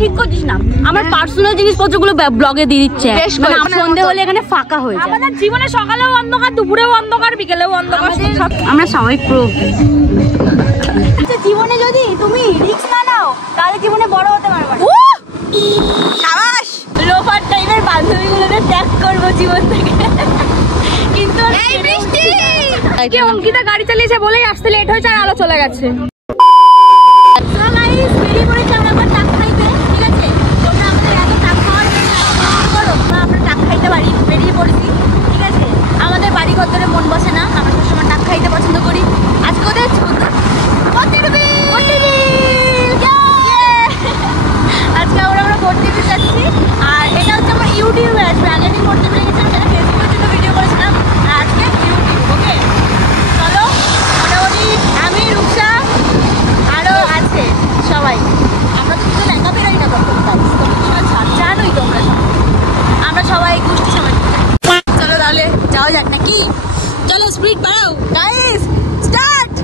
ঠিক করছিস না? আমার পার্সোনাল জিনিসপত্রগুলো ব্লগে দিয়ে দিচ্ছে। মানে সন্ধ্যে হলে এখানে ফাঁকা হয়ে যায়। আমাদের জীবনে সকালেও অন্ধকার, দুপুরেও অন্ধকার, বিকেলেও অন্ধকার। আমরা সবাই প্রো। জীবনে যদি তুমি রিস্ক না নাও তাহলে জীবনে বড় হতে পারবে না। সাবাস। লোফার টাইপের বান্ধবীগুলোকে ত্যাগ করবো জীবন থেকে। কিন্তু এই বৃষ্টি কে অঙ্কিতা গাড়ি চালিয়েছে বলেই আসতে লেট হয়েছে আর আলো চলে গেছে। বেরিয়ে পড়েছে আমরা আবার টাক খাইতে। ঠিক আছে, তোমরা আমাদের এত টাক খাওয়ার করো, আমরা টাক খাইতে পারি। বেরিয়ে পড়েছি। ঠিক আছে, আমাদের বাড়ি ঘরে মন বসে না, আমরা সবসময় টাক খাইতে পছন্দ করি। আজকে কোথায় যাচ্ছি? আজকে আমরা ভর্তিতে যাচ্ছি। আর এটা হচ্ছে আমার ইউটিউবে আসবে। আগে দিন ভর্তিতে গেছিলাম, সেটা ফেসবুকের জন্য ভিডিও করেছিলাম। আর আজকে ইউটিউব। ওকে চলো, মোটামুটি আমি, রূপসা আরও আছে সবাই। আমরা তো দুজন একা বেরোই না কখন, জানোই তোমরা সবাই। আমরা সবাই গোষ্ঠী সবাই। চলো তাহলে যাওয়া যাক নাকি? চলো স্পিড বাড়াও গাইস। স্টার্ট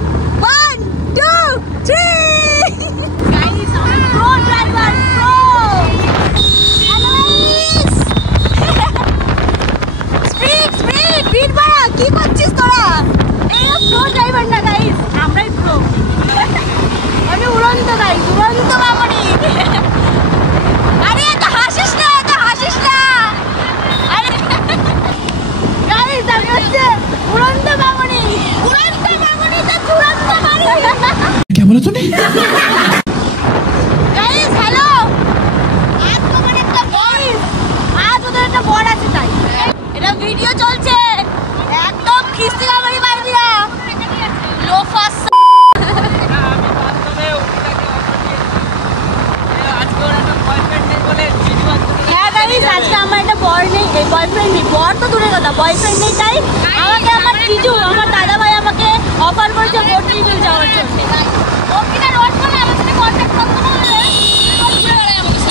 1 2 3। গাইস আমরা pro driver, pro. Speed speed speed বাড়া। কি করছিস তোরা? এই প্রো ড্রাইভার না গাইস, আমরাই প্রো। আমি উড়ন্ত গাইস, উড়ন্ত মামনি। আরে এত হাসিস না, এত হাসিস না। আরে গাইস আমি হচ্ছে উড়ন্ত মামনি। উড়ন্ত মামনি তো তুরন্ত মারি। কি বলো তুমি? Guys hello. আজ তোমার একটা গাইস, আজ ওদের একটা বড় আছে তাই এটা ভিডিও চলছে। একদম খিস্তি মারি মারবি না। লোফাস আজকে আমার একটা বর নেই, এই বয়ফ্রেন্ড নেই। বর তো দূরের কথা, বয়ফ্রেন্ড নেই। তাই আমাকে আমার জিজু, আমার দাদা ভাই আমাকে অফার করেছে ভর্তি যাওয়ার জন্য।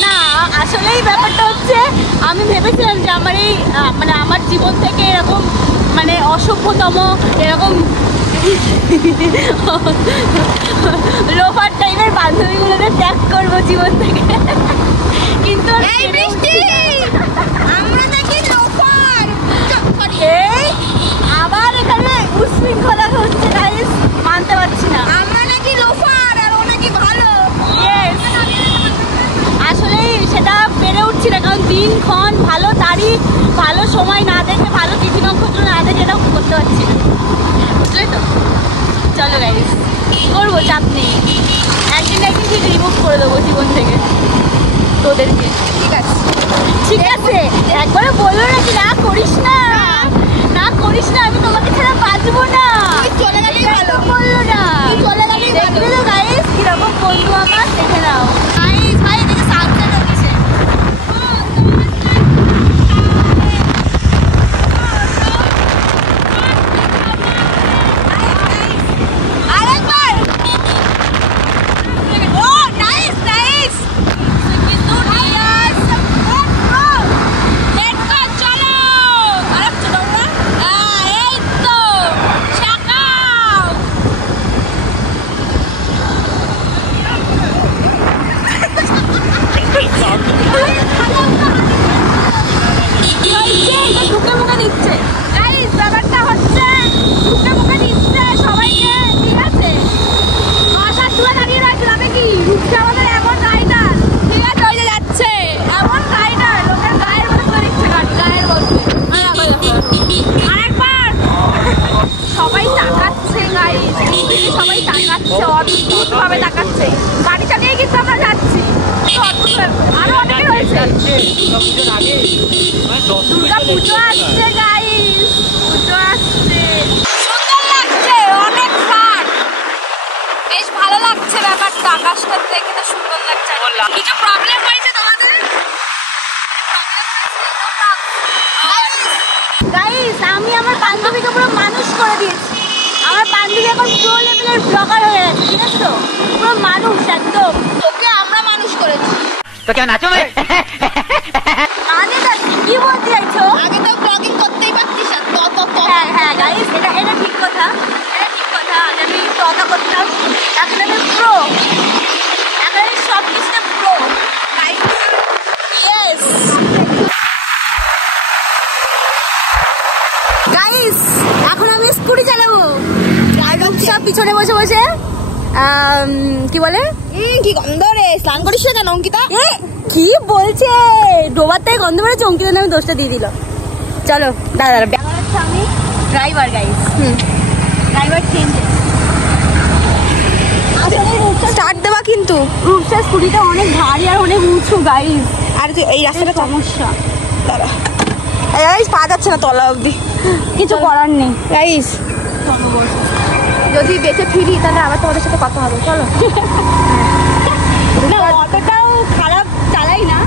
না আসলেই ব্যাপারটা হচ্ছে, আমি ভেবেছিলাম যে আমার এই মানে আমার জীবন থেকে এরকম মানে অসভ্যতম এরকম লোফার টাইপের বান্ধবীগুলোকে ত্যাগ করবো জীবন থেকে। কিন্তু আমরা নাকি লোফার, এই আবার এখানে উশৃঙ্খলা হচ্ছে গাইস, মানতে পারছি না। আমরা নাকি লোফার আর ও নাকি ভালো। আসলেই সেটা পেরে উঠছি না, কারণ দিনক্ষণ ভালো তারিখ, ভালো সময় না দেখে, ভালো তিথি নক্ষত্র না দেখে এটাও করতে পারছি না, বুঝলে তো? চলো গাইস, করবো, চাপ নেই। একদিন একদিন ঠিক রিমুভ করে দেবো জীবন থেকে তোদেরকে। ঠিক আছে ঠিক আছে, একবারে বললো নাকি না করিস না, না করিস না, আমি তোমাকে ছাড়া বাঁচবো না। চলে গেলেই ভালো, বললো না চলে গেলেই। দেখলে তো গাইস কিরকম বন্ধু আমার, দেখে নাও গাইস। ভাই এদিকে সানসেট হচ্ছে। আরেকবার ও নাইস নাইস। সবাই তাকাচ্ছে, অদ্ভুত ভাবে তাকাচ্ছে। গাড়ি চালিয়ে কিন্তু আমরা যাচ্ছি, আরো অনেকে রয়েছে। দুর্গা পুজো আসছে গাইস, পুজো আসছে, সুন্দর লাগছে, অনেক ফান, বেশ ভালো লাগছে ব্যাপারটা। আকাশটা দেখে তো সুন্দর লাগছে। কিছু প্রবলেম হয়েছে তোমাদের গাইস? আমি আমার বান্ধবীকে পুরো মানুষ করে দিয়েছি। আমার বান্ধবী এখন প্রো লেভেলের ব্লগার হয়ে গেছে, ঠিক আছে তো? পুরো মানুষ একদম। তোকে আমরা মানুষ করেছি তো কেন নাচো? আরে কি বলতে চাইছো? আগে তো ব্লগিং করতেই পারতিস। হ্যাঁ হ্যাঁ গাইস, এটা ঠিক কথা, এটা ঠিক কথা। আগে আমি ব্লগ করতাম, এখন আমি প্রো, এখন আমি সব কিছুতে প্রো গাইস। পিছনে বসে বসে কি বলে কি গন্ধ রে, স্নান করিস না অঙ্কিতা? কি বলছে, ডোবার থেকে গন্ধ বেরোচ্ছে, অঙ্কিতা নামে দোষটা দিয়ে দিল। চলো দাদা আমি driver guys, driver change start দেওয়া, কিন্তু রূপসা স্কুটিটা অনেক ভারী আর অনেক উঁচু গাইস, আর এই রাস্তাটা সমস্যা। গাইস পা যাচ্ছে না তলা অবধি, কিছু করার নেই গাইস। যদি বেঁচে ফিরি তাহলে আবার তোমাদের সাথে কথা হবে। চলো না অতটাও খারাপ চালাই না,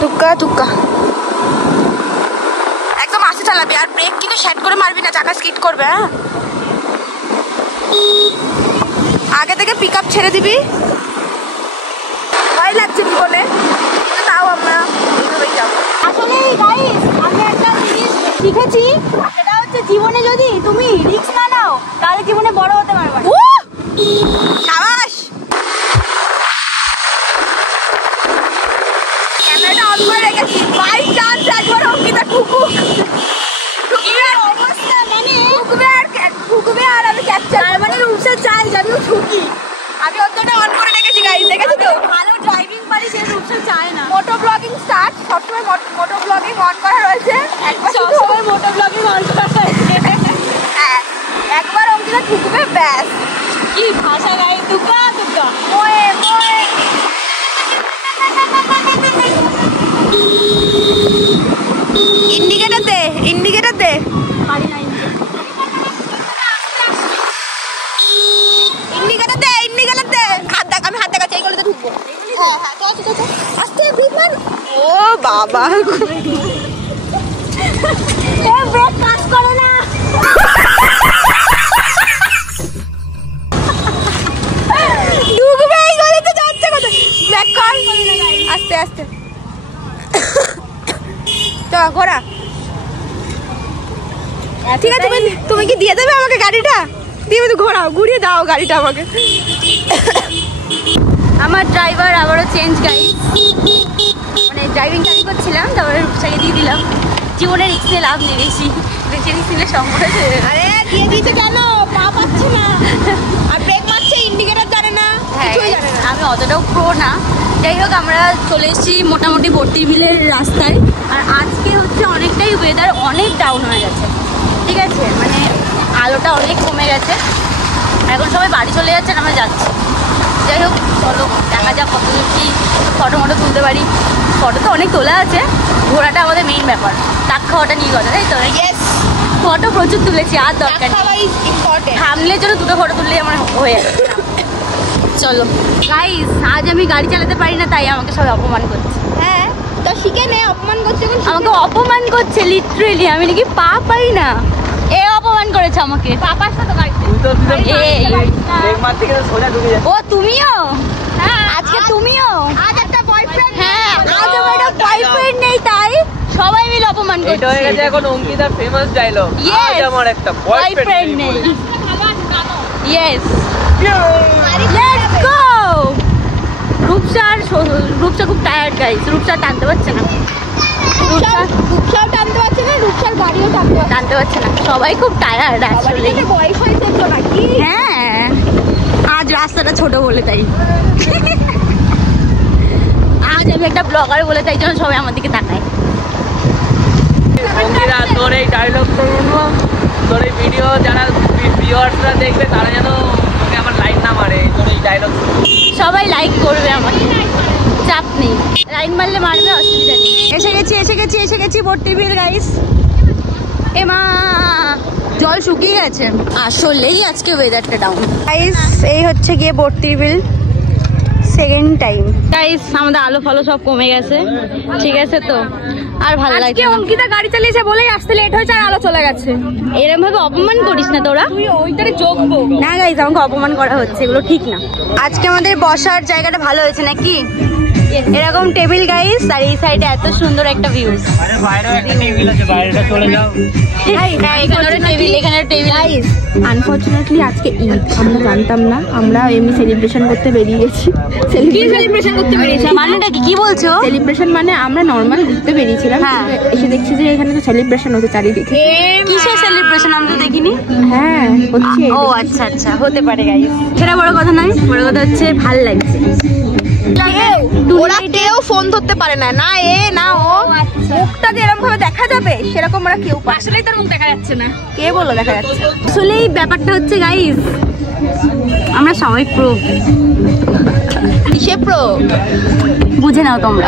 তুক্কা তুক্কা একদম আস্তে চালাবি, আর ব্রেক কিন্তু সেট করে মারবি না, চাকা স্কিড করবে। হ্যাঁ আগে থেকে পিক আপ ছেড়ে দিবি, ভয় লাগছে জীবনে, তাও আমরা এইভাবেই যাবো। আসলে গাইস আমি একটা জিনিস শিখেছি, সেটা হচ্ছে জীবনে যদি তুমি রিস্ক না নাও তাহলে জীবনে বড় হতে পারবে। সাবাস, ক্যামেরাটা অন করে রেখেছি, বাই চান্স একবার অঙ্কিতা ঠুকুক, অবস্থা মানে ঠুকবে আর আমি ক্যাপচার, মানে রূপসা চাই যে আমি ঠুকি। আমি অতটা অন করে রেখেছি গাইস, দেখেছো তো? ভালো ড্রাইভিং পারি সে রূপসা চায় না। মোটো ব্লগিং স্টার্ট, সবসময় মোটো ব্লগিং অন করা রয়েছে, একবার সবসময় মোটো ব্লগিং অন করা রয়েছে। হ্যাঁ একবার অঙ্কিতা ঠুকবে ব্যাস। কি ভাষা গাই, তুকা তুকা মোয়ে মোয়ে। ইন্ডিকেটর দে, ইন্ডিকেটর দে। ইন্ডিকেটর দে, ইন্ডিকেটর দে। হাত দেখ, আমি হাত দেখাচ্ছি, এই গলিতে ঢুকবো। হ্যাঁ হ্যাঁ চল চল চল, আস্তে ব্রেক মার। ও বাবা এ ব্রেক কাজ করে না। ঢুকবে এই গলিতে, যাচ্ছে কোথায়? ব্রেক কর আস্তে আস্তে। তো ঘোরা ঠিক আছে, তুমি কি দিয়ে দেবে আমাকে গাড়িটা? দিয়ে ঘোরাও, ঘুরিয়ে দাও গাড়িটা আমাকে। আমার ড্রাইভার আবারও চেঞ্জ গাইড, মানে ড্রাইভিংটা আমি করছিলাম, তারপরে রূপসাকে দিয়ে দিলাম। জীবনের রিস্ক নিয়ে লাভ নেই, বেশি বেশি রিস্ক নিলে সম্পর্ক। আরে দিয়ে দিয়েছে কেন, পা পাচ্ছে না আর ব্রেক মারছে, ইন্ডিকেটর জানে না, কিছুই জানে না। আমি অতটাও প্রো না। যাই হোক আমরা চলে এসেছি মোটামুটি বর্তির বিলের রাস্তায়, আর আজকে হচ্ছে অনেকটাই ওয়েদার অনেক ডাউন হয়ে গেছে, ঠিক আছে, মানে আলোটা অনেক কমে গেছে, এখন সবাই বাড়ি চলে যাচ্ছেন, আমরা যাচ্ছি। যাই হোক চলো দেখা যাক কত কি ফটো মটো তুলতে পারি। ফটো তো অনেক তোলা আছে, ঘোরাটা আমাদের মেইন ব্যাপার, টাক খাওয়াটা নিয়ে কথা, তাই তো? ফটো প্রচুর তুলেছি, আর দরকার নেই, থামলে জন্য দুটো ফটো তুললেই আমার হয়ে যাবে। চলো গাইস, আজ আমি গাড়ি চালাতে পারি না, তাই আমাকে সবাই অপমান করছে। হ্যাঁ তো শিখে নে, অপমান করছে, আমাকে অপমান করছে লিটারেলি, আমি নাকি পা পাই না। এ অপমান করেছে আমাকে, পাপার সাথে গাড়িতে। ও তুমিও? আজকে তুমিও? আজ একটা বয়ফ্রেন্ড, হ্যাঁ আজ আমার একটা বয়ফ্রেন্ড নেই, তাই সবাই মিলে অপমান করছে। এটা হয়ে গেছে এখন অঙ্কিতার ফেমাস ডায়লগ, আজ আমার একটা বয়ফ্রেন্ড নেই। Yes let's go. রূপসা খুব টায়ার্ড গাইস, রূপসা টানতে পারছে না, রূপসাও টানতে পারছে না, রূপসার গাড়িও টানতে পারছে না, সবাই খুব টায়ার্ড আসলে। বয়স হয়েছে তো নাকি? হ্যাঁ আজ রাস্তাটা ছোট বলে তাই, আজ আমি একটা ব্লগার বলে তাই জন্য সবাই আমার দিকে তাকায়। তোর এই ডায়লগ শুনবো, তোর এই ভিডিও যারা ভিউয়ার্সরা দেখবে তারা যেন আমার লাইক না মারে, তোর এই ডায়লগ সবাই লাইক করবে আমাকে, চাপ নেই, লাইন মারলে মারবে, অসুবিধা নেই। এসে গেছি বর্তির বিল গাইস। এ মা জল শুকিয়ে গেছে, আসলেই আজকে ওয়েদারটা ডাউন গাইস। এই হচ্ছে গিয়ে বর্তির বিল, সেকেন্ড টাইম গাইস। আমাদের আলো ফালো সব কমে গেছে, ঠিক আছে তো, আর ভালো লাগছে না। অঙ্কিতা গাড়ি চালিয়েছে বলেই আসতে লেট হয়েছে, আর আলো চলে গেছে। এরকম ভাবে অপমান করিস না তোরা, তুই ওইটারে যোগবো না গাইস, আমাকে অপমান করা হচ্ছে, এগুলো ঠিক না। আজকে আমাদের বসার জায়গাটা ভালো হয়েছে নাকি? এরকম টেবিল গাইস, আর এই সাইডে এত সুন্দর একটা ভিউজ। আরে বাইরেও একটা টেবিল আছে, বাইরেটা চলে যাও। হ্যাঁ এখানে টেবিল, এখানে টেবিল। গাইস আনফরচুনেটলি আজকে ঈদ, আমরা জানতাম না, আমরা এমনি সেলিব্রেশন করতে বেরিয়ে গেছি। কি সেলিব্রেশন করতে বেরিয়েছি? মানেটা কি বলছো? সেলিব্রেশন মানে আমরা নর্মাল ঘুরতে বেরিয়েছিলাম, এসে দেখছি যে এখানে তো সেলিব্রেশন হচ্ছে চারিদিকে। কিসের সেলিব্রেশন আমরা তো দেখিনি। হ্যাঁ হচ্ছে। ও আচ্ছা আচ্ছা, হতে পারে গাইস, সেটা বড় কথা নয়। বড় কথা হচ্ছে ভাল লাগছে। ওরা কেউ ফোন ধরতে পারে না, না এ না ও। মুখটা যে এরকম ভাবে দেখা যাবে সেরকম ওরা কেউ পারে। আসলেই তোর মুখ দেখা যাচ্ছে না। কে বললো দেখা যাচ্ছে? আসলে এই ব্যাপারটা হচ্ছে গাইস, আমরা সবাই প্রো। কিসে প্রো? বুঝে নাও তোমরা।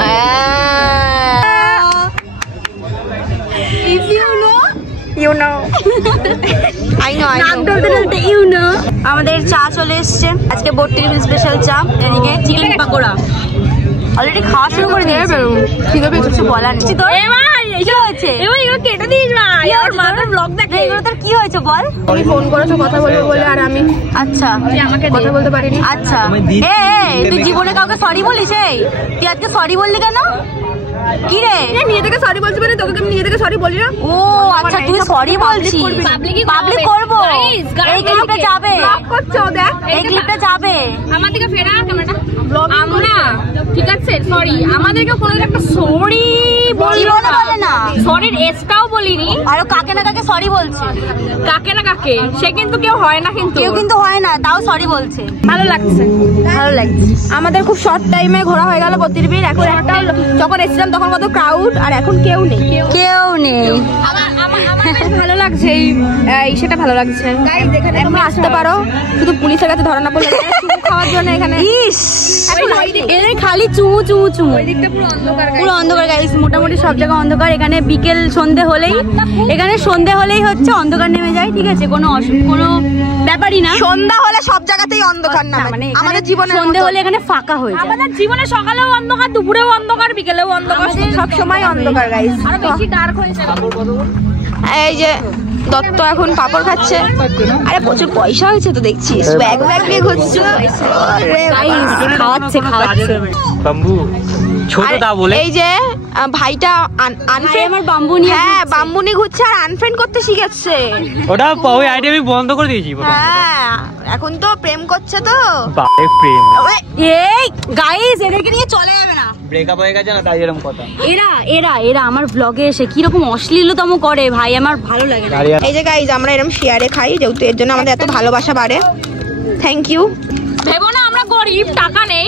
You know. I know. You know. আমাদের চা চলে এসছে আজকে, 32 স্পেশাল চা, এদিকে চিকেন পাকোড়া অলরেডি খাওয়া শুরু করে দিয়েছে। ঠিক আছে কিছু বলার নেই তোর। কি হয়েছে? এগুলো কেটে দিস না, আর মাথার ব্লগ দেখে। এগুলো তোর কি হয়েছে বল? তুমি ফোন করেছো কথা বলবো বলে, আর আমি আচ্ছা আমাকে কথা বলতে পারিনি। আচ্ছা তুই জীবনে কাউকে সরি বলিস? এই তুই আজকে সরি বললি কেন? কি রে নিজে থেকে সরি বলছি মানে তোকে আমি নিজে থেকে সরি বলি না? ও আচ্ছা, তুই সরি বলছিস। পাবলিক করব, এই ক্লিপটা যাবে। ব্লগ করছো দেখ, এই ক্লিপটা যাবে। আমার দিকে ফেরা ক্যামেরাটা। আমরা ঠিক আছে সরি, আমাদেরকে কোনোদিন একটা সরি জীবনে বলে না, সরির এসটাও বলিনি। আর কাকে না কাকে সরি বলছে। কাকে না কাকে, সে কিন্তু কেউ হয় না, কিন্তু কেউ কিন্তু হয় না, তাও সরি বলছে। ভালো লাগছে, ভালো লাগছে। আমাদের খুব শর্ট টাইমে ঘোরা হয়ে গেল প্রতিদিন। এখন একটা যখন এসেছিলাম তখন কত ক্রাউড, আর এখন কেউ নেই। কেউ নেই। আমার বেশ ভালো লাগছে, এই সেটা ভালো লাগছে। গাইস এখানে তোমরা আসতে পারো, শুধু পুলিশের কাছে ধরা না পড়লে চুমু খাওয়ার জন্য এখানে। ইস এদের খালি চুমু চুমু চুমু। ওই দিকটা পুরো অন্ধকার, পুরো অন্ধকার গাইস, মোটামুটি সব জায়গায় অন্ধকার। এখানে বিকেল সন্ধে হলেই হচ্ছে অন্ধকার নেমে যায়। ঠিক আছে, কোনো ব্যাপারই না। সন্ধ্যা হলে সব জায়গাতেই অন্ধকার না, মানে আমাদের জীবনে সন্ধে হলে এখানে ফাঁকা হয়ে যায়। আমাদের জীবনে সকালেও অন্ধকার, দুপুরেও অন্ধকার, বিকেলেও অন্ধকার, সব সময় অন্ধকার গাইস। আরো বেশি ডার্ক হয়ে যায়। এই যে দত্ত এখন পাপড় খাচ্ছে। আরে প্রচুর পয়সা হয়েছে তো দেখছি, স্ব্যাগ ব্যাগ নিয়ে ঘুরছো। খাওয়াচ্ছে বাম্বু ছোট দা বলে। এই যে ভাইটা আনফ্রেন্ড, আমার বাম্বু নিয়ে, হ্যাঁ বাম্বু নিয়ে ঘুরছে আর আনফ্রেন্ড করতে শিখেছে। ওটা ওই আইডি আমি বন্ধ করে দিয়েছি। হ্যাঁ এখন তো প্রেম করছে তো। বাপরে প্রেম। এই গাইস এদেরকে নিয়ে চলে যাবে না। ব্রেকআপ হয়ে গেছে না, তাই এরকম কথা। এরা আমার ব্লগে এসে কিরকম অশ্লীলতম করে ভাই, আমার ভালো লাগে না। এই যে গাইস আমরা এরকম শেয়ারে খাই, যেহেতু এর জন্য আমাদের এত ভালোবাসা বাড়ে। Thank you. ভেবো না আমরা গরিব, টাকা নেই,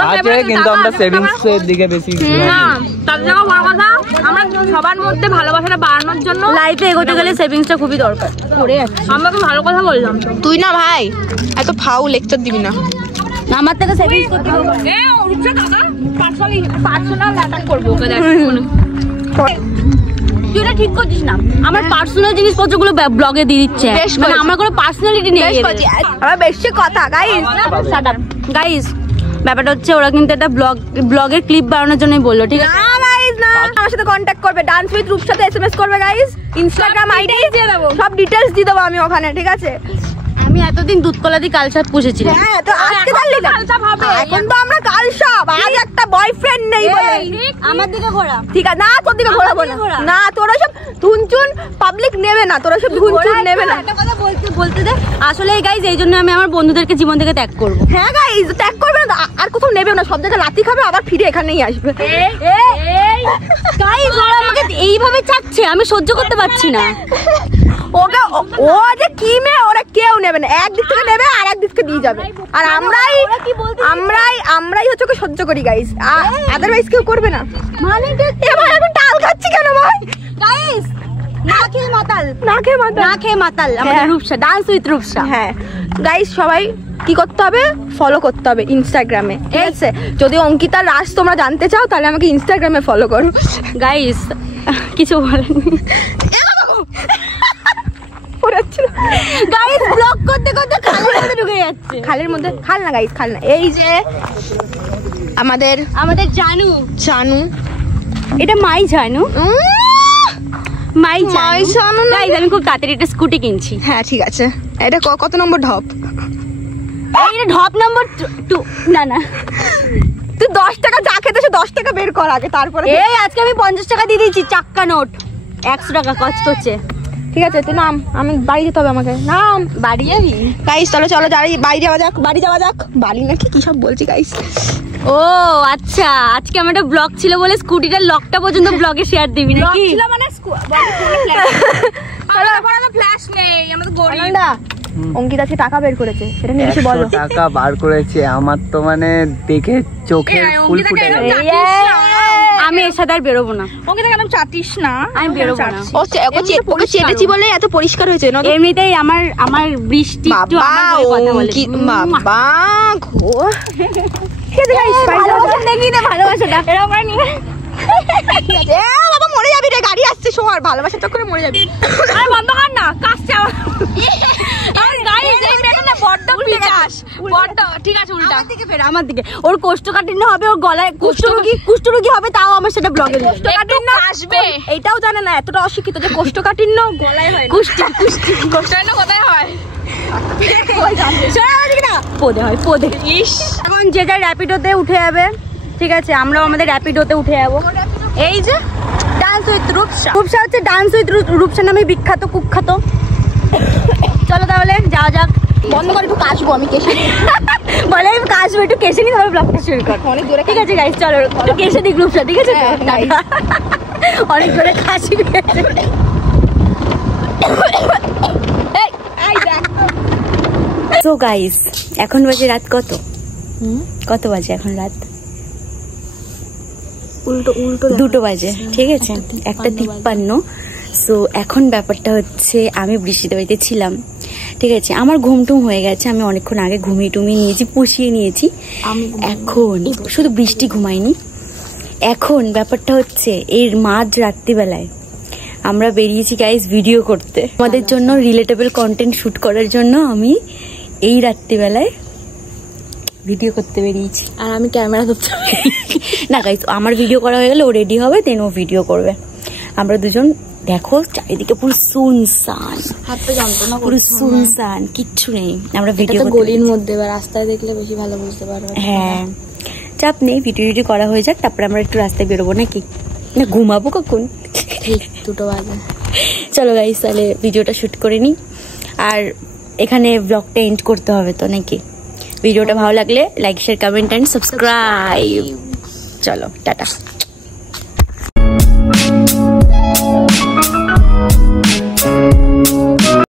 আছে কিন্তু আমরা সেভিংস এর দিকে বেশি। না তার জায়গা বড় কথা, আমরা সবার মধ্যে ভালোবাসাটা বাড়ানোর জন্য লাইফে এগোতে গেলে সেভিংসটা খুবই দরকার। করে আছে আমরা তো ভালো কথা বললাম। তুই না ভাই এত ফাউ লেকচার দিবি না। আমার থেকে সেভিংস করতে হবে। এ উঠছে দাদা, পার্সোনাল অ্যাটাক করব ওকে দেখ। তুই এটা ঠিক করছিস না, আমার পার্সোনাল জিনিসপত্রগুলো ব্লগে দিয়ে দিচ্ছে, মানে আমার কোনো পার্সোনালিটি নেই। আমার বেশি কথা গাইস। গাইস ব্যাপারটা হচ্ছে ওরা কিন্তু একটা ব্লগের ক্লিপ বানানোর জন্যই বললো, ঠিক আছে? না গাইস না, আমার সাথে কন্টাক্ট করবে, ডান্স উইথ রূপ সাথে এসএমএস করবে গাইস, ইনস্টাগ্রাম আইডি দিয়ে দেবো, সব ডিটেইলস দিয়ে দেবো আমি ওখানে, ঠিক আছে? আমি এতদিন দুধকলা দিয়ে কালসাপ পুষেছিলাম। হ্যাঁ তো আজকে জানলি না, এখন তো আমরা কালসাপ। আজ একটা বয়ফ্রেন্ড নেই বলে আমার দিকে ঘোরা, ঠিক আছে? না তোর দিকে ঘোরাবো না, না তোর সব ধুনচুন পাবলিক নেবে না, তোর সব ধুনচুন নেবে না। একটা কথা বলতে দে। আসলে গাইস এই জন্য আমি আমার বন্ধুদেরকে জীবন থেকে ত্যাগ করবো। হ্যাঁ গাইস ত্যাগ করবে না, আর কোথাও নেবে না, সব জায়গায় লাথি খাবে, আবার ফিরে এখানেই আসবে। গাইস ওরা আমাকে এইভাবে চাচ্ছে, আমি সহ্য করতে পারছি না। ওকে ও যে কি মেয়ে, ওরা কেউ নেবে না, একদিক থেকে নেবে আর একদিক থেকে দিয়ে যাবে। আর আমরাই হচ্ছে ওকে সহ্য করি গাইস, আদারওয়াইজ কেউ করবে না। মানে এবার এখন টাল খাচ্ছি কেন ভাই? গাইস না খেয়ে মাতাল, হ্যাঁ। আমাদের রূপসা, ডান্স উইথ রূপসা। হ্যাঁ গাইস সবাই কি করতে হবে, ফলো করতে হবে ইনস্টাগ্রামে, ঠিক আছে? যদি অঙ্কিতার রাজ তোমরা জানতে চাও তাহলে আমাকে ইনস্টাগ্রামে ফলো করো। গাইস কিছু বলেনি, গাইস ব্লগ করতে করতে খালের মধ্যে ঢুকে যাচ্ছে। খালের মধ্যে খাল না গাইস, খাল না। এই যে আমাদের জানু, এটা মাই জানু, মাই জানু না। গাইস আমি খুব তাড়াতাড়ি একটা স্কুটি কিনছি। হ্যাঁ ঠিক আছে। এটা কত নম্বর ঢপ? এটা ঢপ নম্বর 2 না তুই 10 টাকা যা খেতে 10 টাকা বের কর আগে, তারপরে এই আজকে আমি 50 টাকা দিয়ে দিয়েছি, চাক্কা নোট 100 টাকা কষ্ট হচ্ছে। ঠিক আছে তুই নাম, আমি বাড়ি যেতে হবে আমাকে। নাম। বাড়ি যাবি? গাইস চলো চলো বাড়ি যাওয়া যাক, বাড়ি যাওয়া যাক। বাড়ি নাকি কি সব বলছি গাইস। ও আচ্ছা, আজকে আমার একটা ব্লগ ছিল বলে স্কুটিটার লকটা পর্যন্ত ব্লগে শেয়ার দিবি নাকি? ছিল মানে ফ্ল্যাশ নেই আমাদের গরিব। আনন্দা, অঙ্কিত আজকে টাকা বের করেছে, সেটা নিয়ে কিছু বলো। 100 টাকা বার করেছে, আমার তো মানে দেখে চোখে ফুল ফুটে গেল। আমি এর সাথে আর বেরোবো না। ওকে কেন চাটিস না? আমি বেরোবো না। ওকে চেটেছি বলে এত পরিষ্কার হয়েছে না? এমনিতেই আমার বৃষ্টি একটু আমার হয়ে কথা বলে। বাবা ঘো ঠিক আছে গাইস, ভালোবাসা দেখি না, ভালোবাসাটা এরকম করে নিয়ে বাবা মরে যাবি রে, গাড়ি আসছে শোয়ার, ভালোবাসা তো করে মরে যাবি। আরে বন্ধ কর না, কাশছে আমার। আর গাইস এই মেয়েটা না বড্ড পিচাস, বড্ড। ঠিক আছে উল্টা আমার দিকে ফের, আমার দিকে। ওর কোষ্ঠকাঠিন্য হবে, ওর গলায় কুষ্ঠরোগী হবে, তাও আমার সেটা ব্লগে দিবে। কোষ্ঠকাঠিন্য আসবে, এইটাও জানে না, এতটা অশিক্ষিত যে কোষ্ঠকাঠিন্য গলায় হয় না। কোষ্ঠকাঠিন্য কোথায় হয়? পদে হয়, পদে। এখন যে যা র্যাপিডোতে উঠে যাবে, ঠিক আছে? আমরাও আমাদের র্যাপিডোতে উঠে যাবো। এই যে ডান্স উইথ রূপসা, রূপসা হচ্ছে ডান্স উইথ রূপসা নামে বিখ্যাত কুখ্যাত। চলো তাহলে যাওয়া যাক। বন্ধ করে একটু কাশবো আমি, কেশে বলে আমি কাশবো, একটু কেসে নি ধরো ব্লগটা শুরু কর। অনেক জোরে। ঠিক আছে গাইস, চলো একটু কেসে দিক রূপসা, ঠিক আছে? হ্যাঁ, guys। অনেক জোরে কাশি পেয়েছে। তো গাইস এখন বাজে রাত কত? কত বাজে এখন? রাত উল্টো 2টো বাজে, ঠিক আছে? 1:53। সো এখন ব্যাপারটা হচ্ছে, আমি বৃষ্টিতে বাড়িতে ছিলাম, ঠিক আছে? আমার ঘুমটুম হয়ে গেছে, আমি অনেকক্ষণ আগে ঘুমিয়ে টুমিয়ে নিয়েছি, পুষিয়ে নিয়েছি। এখন শুধু বৃষ্টি ঘুমায়নি। এখন ব্যাপারটা হচ্ছে এর মাঝ রাত্রিবেলায় আমরা বেরিয়েছি গাইস ভিডিও করতে, আমাদের জন্য রিলেটেবল কন্টেন্ট শুট করার জন্য আমি এই রাত্রিবেলায় ভিডিও করতে বেরিয়েছি। আর আমি ক্যামেরা ধরতে না গাইস, আমার ভিডিও করা হয়ে গেলে ও রেডি হবে, দেন ও ভিডিও করবে। আমরা দুজন দেখো চারিদিকে পুরো সুনসান, হাতে যন্ত্রণা পুরো সুনসান, কিচ্ছু নেই। আমরা ভিডিও গলির মধ্যে বা রাস্তায় দেখলে বেশি ভালো বুঝতে পারবে। হ্যাঁ চাপ নেই, ভিডিও করা হয়ে যাক, তারপরে আমরা একটু রাস্তায় বেরোবো নাকি? না ঘুমাবো কখন? 2টো বাজে। চলো গাইস তাহলে ভিডিওটা শুট করে নিই, আর এখানে ব্লগটা এন্ড করতে হবে তো নাকি? ভিডিওটা ভালো লাগলে like share comment and subscribe. চলো টাটা।